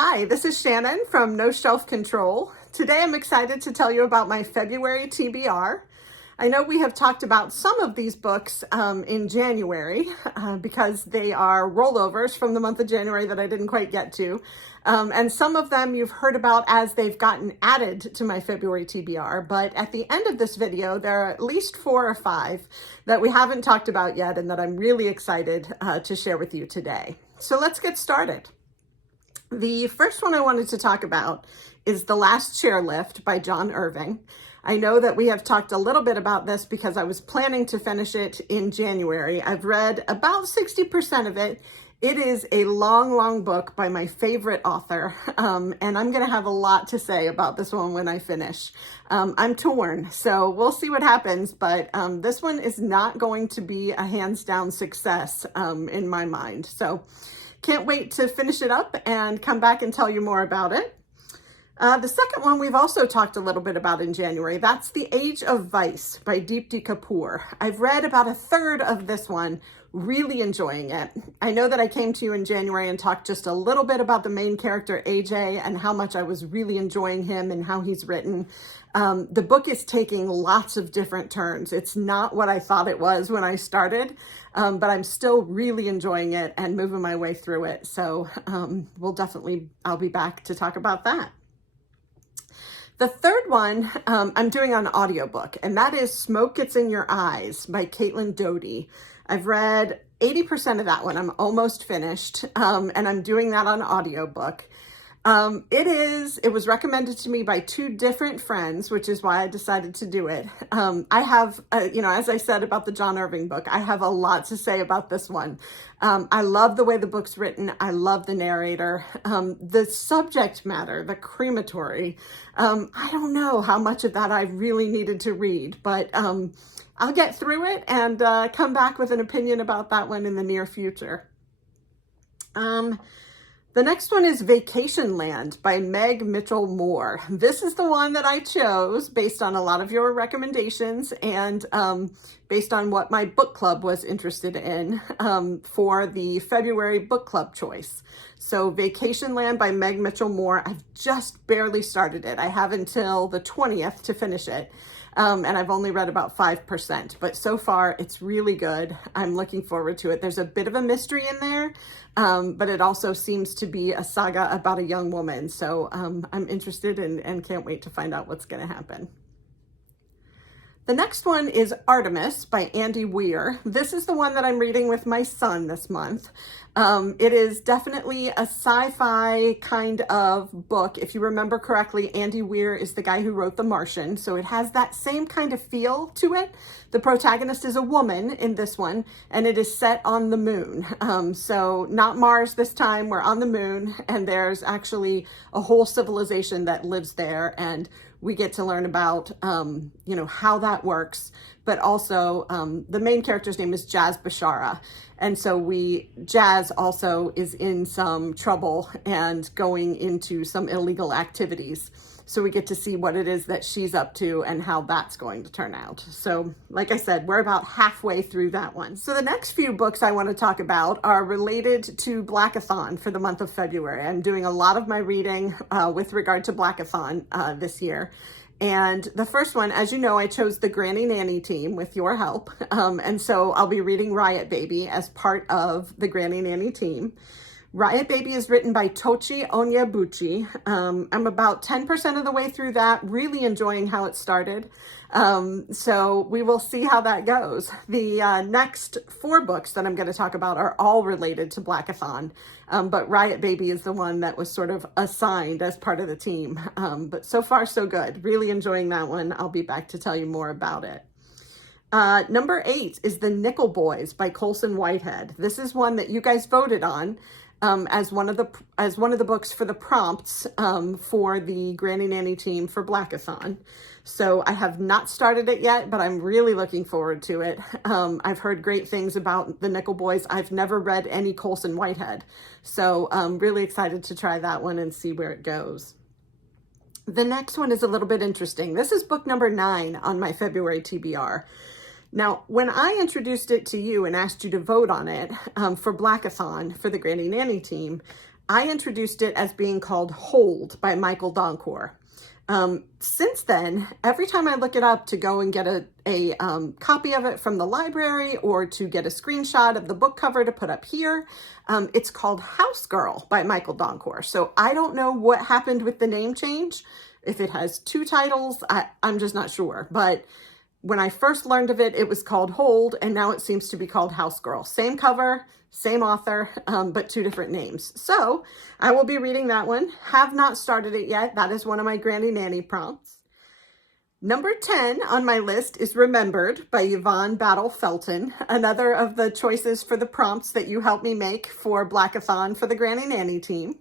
Hi, this is Shannon from No Shelf Control. Today I'm excited to tell you about my February TBR. I know we have talked about some of these books in January because they are rollovers from the month of January that I didn't quite get to. And some of them you've heard about as they've gotten added to my February TBR. But at the end of this video, there are at least 4 or 5 that we haven't talked about yet and that I'm really excited to share with you today. So let's get started. The first one I wanted to talk about is The Last Chairlift by John Irving. I know that we have talked a little bit about this because I was planning to finish it in January. I've read about 60% of it. It is a long, long book by my favorite author, and I'm going to have a lot to say about this one when I finish. I'm torn, so we'll see what happens, but this one is not going to be a hands-down success in my mind. So can't wait to finish it up and come back and tell you more about it. The second one we've also talked a little bit about in January. That's The Age of Vice by Deepti Kapoor. I've read about a third of this one, really enjoying it. I know that I came to you in January and talked just a little bit about the main character, AJ, and how much I was really enjoying him and how he's written. The book is taking lots of different turns. It's not what I thought it was when I started, but I'm still really enjoying it and moving my way through it. So I'll be back to talk about that. The third one I'm doing on audiobook, and that is Smoke Gets in Your Eyes by Caitlin Doughty. I've read 80% of that one. I'm almost finished, and I'm doing that on audiobook. It was recommended to me by 2 different friends, which is why I decided to do it. I have, as I said about the John Irving book, I have a lot to say about this one. I love the way the book's written. I love the narrator. The subject matter, the crematory, I don't know how much of that I really needed to read, but I'll get through it and come back with an opinion about that one in the near future. The next one is Vacationland by Meg Mitchell-Moore. This is the one that I chose based on a lot of your recommendations and based on what my book club was interested in for the February book club choice. So Vacationland by Meg Mitchell-Moore, I've just barely started it. I have until the 20th to finish it. And I've only read about 5%, but so far it's really good. I'm looking forward to it. There's a bit of a mystery in there, but it also seems to be a saga about a young woman. So I'm interested and can't wait to find out what's going to happen. The next one is Artemis by Andy Weir. This is the one that I'm reading with my son this month. It is definitely a sci-fi kind of book. If you remember correctly, Andy Weir is the guy who wrote The Martian, so it has that same kind of feel to it. The protagonist is a woman in this one, and it is set on the moon. So not Mars this time, we're on the moon, and there's actually a whole civilization that lives there, and we get to learn about, how that works, but also the main character's name is Jazz Bashara. And so Jazz also is in some trouble and going into some illegal activities. So we get to see what it is that she's up to and how that's going to turn out. So like I said, we're about halfway through that one. So the next few books I want to talk about are related to Blackathon for the month of February. I'm doing a lot of my reading with regard to Blackathon this year. And the first one, as you know, I chose the Granny Nanny team with your help. And so I'll be reading Riot Baby as part of the Granny Nanny team. Riot Baby is written by Tochi Onyebuchi. I'm about 10% of the way through that, really enjoying how it started. So we will see how that goes. The next 4 books that I'm going to talk about are all related to Blackathon, but Riot Baby is the one that was sort of assigned as part of the team. But so far, so good. Really enjoying that one. I'll be back to tell you more about it. Number 8 is The Nickel Boys by Colson Whitehead. This is one that you guys voted on as one of the books for the prompts for the Granny Nanny team for Blackathon. So I have not started it yet, but I'm really looking forward to it. I've heard great things about the Nickel Boys. I've never read any Colson Whitehead, so I'm really excited to try that one and see where it goes. The next one is a little bit interesting. This is book number 9 on my February TBR. Now, when I introduced it to you and asked you to vote on it for Blackathon for the Granny Nanny team, I introduced it as being called Hold by Michael Doncourt. Since then, every time I look it up to go and get a copy of it from the library or to get a screenshot of the book cover to put up here, it's called Housegirl by Michael Doncourt. So I don't know what happened with the name change. If it has two titles, I'm just not sure. But when I first learned of it, it was called Hold, and now it seems to be called Housegirl. Same cover, same author, but two different names. So I will be reading that one. Have not started it yet. That is one of my Granny Nanny prompts. Number 10 on my list is Remembered by Yvonne Battle Felton, another of the choices for the prompts that you helped me make for Blackathon for the Granny Nanny team.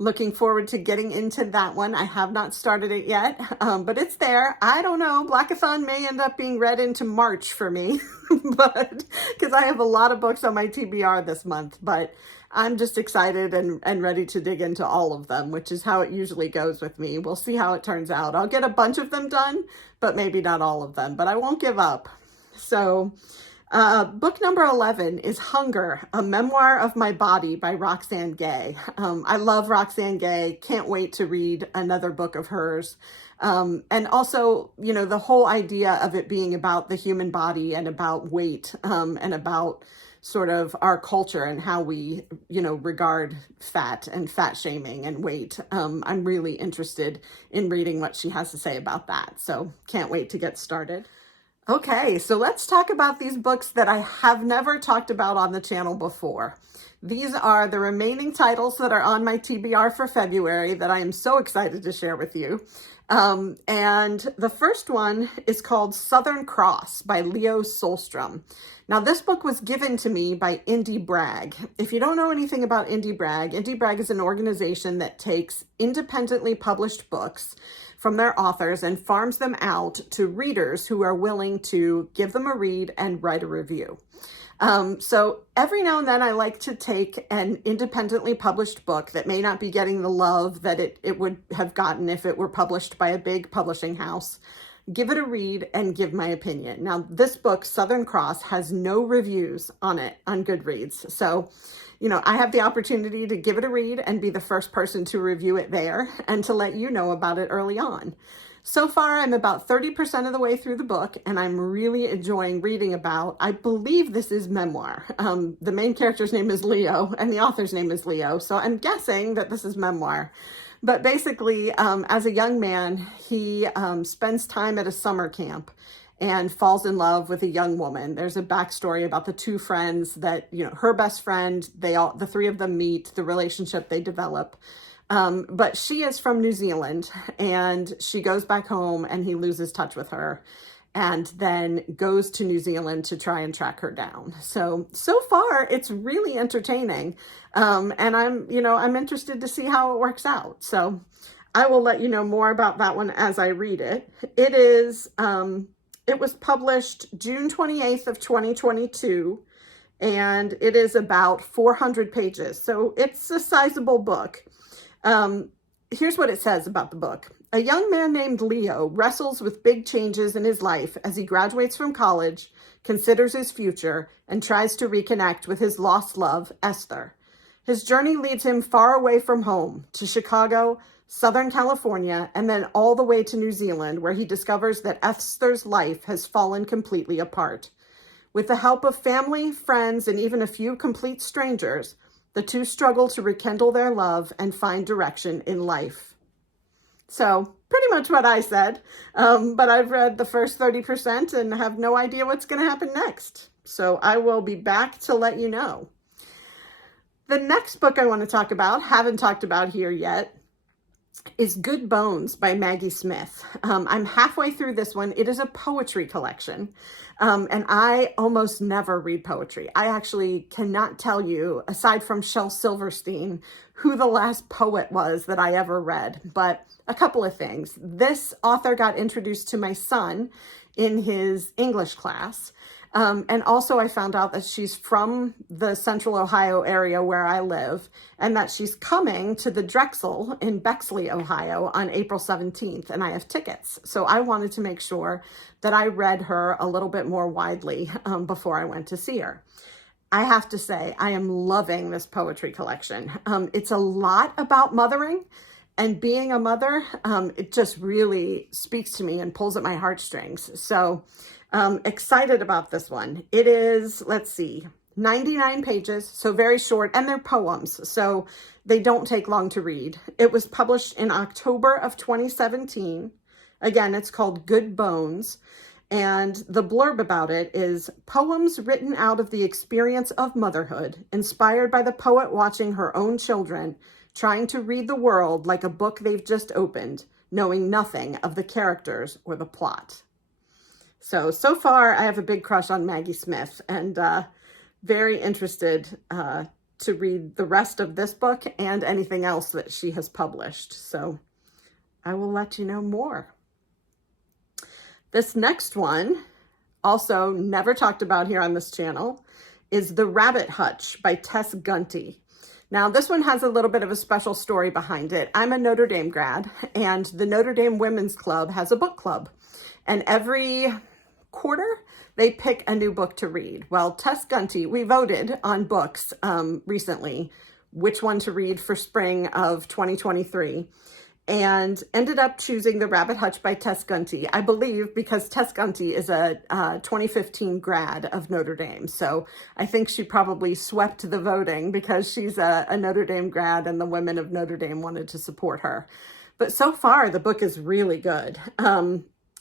Looking forward to getting into that one. I have not started it yet, but it's there. I don't know. Blackathon may end up being read into March for me, but because I have a lot of books on my TBR this month, but I'm just excited and ready to dig into all of them, which is how it usually goes with me. We'll see how it turns out. I'll get a bunch of them done, but maybe not all of them, but I won't give up. So book number 11 is Hunger, A Memoir of My Body by Roxane Gay. I love Roxane Gay. Can't wait to read another book of hers. And also, you know, the whole idea of it being about the human body and about weight, and about sort of our culture and how we, you know, regard fat and fat shaming and weight. I'm really interested in reading what she has to say about that. So can't wait to get started. Okay, so let's talk about these books that I have never talked about on the channel before. These are the remaining titles that are on my TBR for February that I am so excited to share with you. And the first one is called Southern Cross by Leo Solstrom. Now, this book was given to me by Indie Brag. If you don't know anything about Indie Brag is an organization that takes independently published books from their authors and farms them out to readers who are willing to give them a read and write a review. So every now and then I like to take an independently published book that may not be getting the love that it would have gotten if it were published by a big publishing house, give it a read and give my opinion. Now, this book, Southern Cross, has no reviews on it on Goodreads. So, you know, I have the opportunity to give it a read and be the first person to review it there and to let you know about it early on. So far, I'm about 30% of the way through the book, and I'm really enjoying reading about, I believe this is memoir. The main character's name is Leo, and the author's name is Leo, so I'm guessing that this is memoir. But basically, as a young man, he spends time at a summer camp and falls in love with a young woman. There's a backstory about the two friends that, you know, her best friend, the three of them meet, the relationship they develop. But she is from New Zealand, and she goes back home and he loses touch with her and then goes to New Zealand to try and track her down. So far it's really entertaining. And I'm interested to see how it works out. So I will let you know more about that one as I read it. It was published June 28th of 2022, and it is about 400 pages. So it's a sizable book. Here's what it says about the book. A young man named Leo wrestles with big changes in his life as he graduates from college, considers his future, and tries to reconnect with his lost love, Esther. His journey leads him far away from home, to Chicago, Southern California, and then all the way to New Zealand, where he discovers that Esther's life has fallen completely apart. With the help of family, friends, and even a few complete strangers, the two struggle to rekindle their love and find direction in life. So, pretty much what I said, but I've read the first 30% and have no idea what's going to happen next. So I will be back to let you know. The next book I want to talk about, haven't talked about here yet, is Good Bones by Maggie Smith. I'm halfway through this one. It is a poetry collection, and I almost never read poetry. I actually cannot tell you, aside from Shel Silverstein, who the last poet was that I ever read, but a couple of things. This author got introduced to my son in his English class. And also I found out that she's from the Central Ohio area where I live, and that she's coming to the Drexel in Bexley, Ohio on April 17th, and I have tickets. So I wanted to make sure that I read her a little bit more widely before I went to see her. I have to say, I am loving this poetry collection. It's a lot about mothering and being a mother. It just really speaks to me and pulls at my heartstrings. So excited about this one. It is, let's see, 99 pages, so very short, and they're poems, so they don't take long to read. It was published in October of 2017. Again, it's called Good Bones. And the blurb about it is poems written out of the experience of motherhood, inspired by the poet watching her own children, trying to read the world like a book they've just opened, knowing nothing of the characters or the plot. So far I have a big crush on Maggie Smith, and very interested to read the rest of this book and anything else that she has published. So I will let you know more. This next one, also never talked about here on this channel, is The Rabbit Hutch by Tess Gunty. Now, this one has a little bit of a special story behind it. I'm a Notre Dame grad, and the Notre Dame Women's Club has a book club. And every quarter, they pick a new book to read. Well, Tess Gunty, we voted on books recently, which one to read for spring of 2023. And ended up choosing The Rabbit Hutch by Tess Gunty, I believe, because Tess Gunty is a 2015 grad of Notre Dame. So I think she probably swept the voting because she's a Notre Dame grad and the women of Notre Dame wanted to support her. But so far, the book is really good.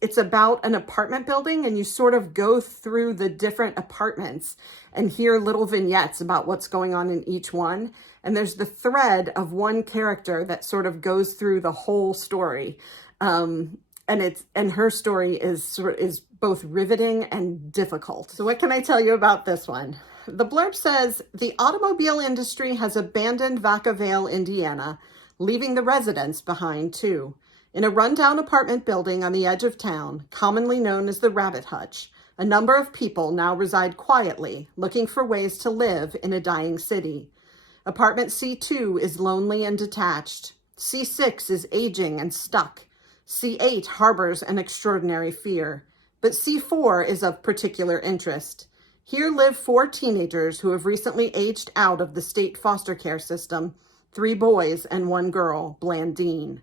It's about an apartment building, and you sort of go through the different apartments and hear little vignettes about what's going on in each one. And there's the thread of one character that sort of goes through the whole story. And her story is both riveting and difficult. So what can I tell you about this one? The blurb says, the automobile industry has abandoned Vacaville, Indiana, leaving the residents behind too. In a rundown apartment building on the edge of town, commonly known as the Rabbit Hutch, a number of people now reside quietly, looking for ways to live in a dying city. Apartment C2 is lonely and detached. C6 is aging and stuck. C8 harbors an extraordinary fear. But C4 is of particular interest. Here live 4 teenagers who have recently aged out of the state foster care system, 3 boys and 1 girl, Blandine.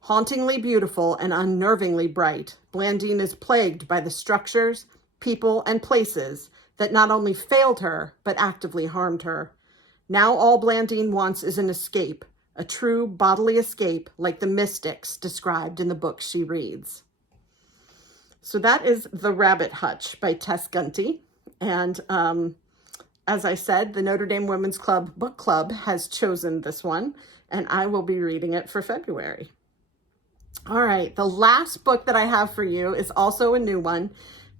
Hauntingly beautiful and unnervingly bright, Blandine is plagued by the structures, people, and places that not only failed her, but actively harmed her. Now all Blandine wants is an escape, a true bodily escape like the mystics described in the book she reads. So that is The Rabbit Hutch by Tess Gunty. And as I said, the Notre Dame Women's Club Book Club has chosen this one, and I will be reading it for February. All right, the last book that I have for you is also a new one.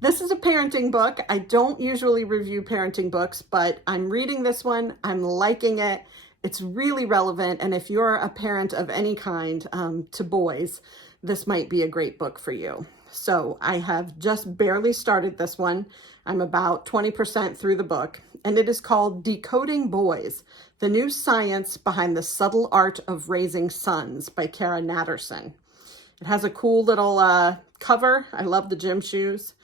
This is a parenting book. I don't usually review parenting books, but I'm reading this one. I'm liking it. It's really relevant, and if you're a parent of any kind to boys, this might be a great book for you. So I have just barely started this one. I'm about 20% through the book, and it is called Decoding Boys, The New Science Behind the Subtle Art of Raising Sons by Kara Natterson. It has a cool little cover. I love the gym shoes.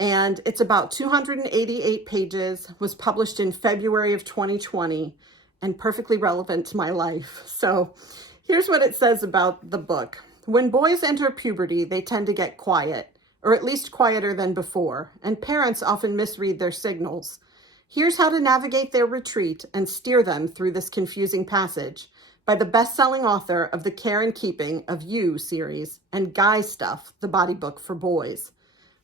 And it's about 288 pages, was published in February of 2020, and perfectly relevant to my life. So here's what it says about the book. When boys enter puberty, they tend to get quiet, or at least quieter than before, and parents often misread their signals. Here's how to navigate their retreat and steer them through this confusing passage by the best-selling author of the Care and Keeping of You series and Guy Stuff, the body book for boys.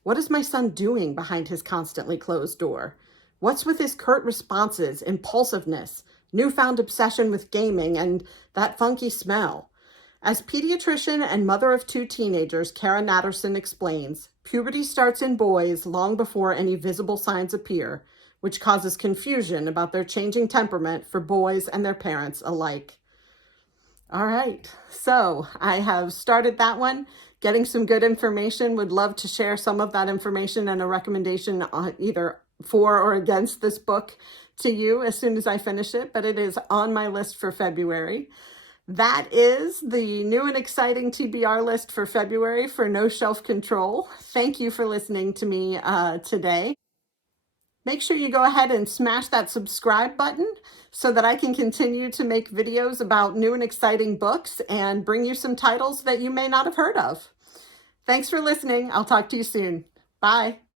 What is my son doing behind his constantly closed door? What's with his curt responses, impulsiveness, newfound obsession with gaming, and that funky smell? As pediatrician and mother of 2 teenagers, Kara Natterson explains, puberty starts in boys long before any visible signs appear, which causes confusion about their changing temperament for boys and their parents alike. All right, so I have started that one, getting some good information. Would love to share some of that information and a recommendation on either for or against this book to you as soon as I finish it, but it is on my list for February. That is the new and exciting TBR list for February for No Shelf Control. Thank you for listening to me today. Make sure you go ahead and smash that subscribe button so that I can continue to make videos about new and exciting books and bring you some titles that you may not have heard of. Thanks for listening. I'll talk to you soon. Bye.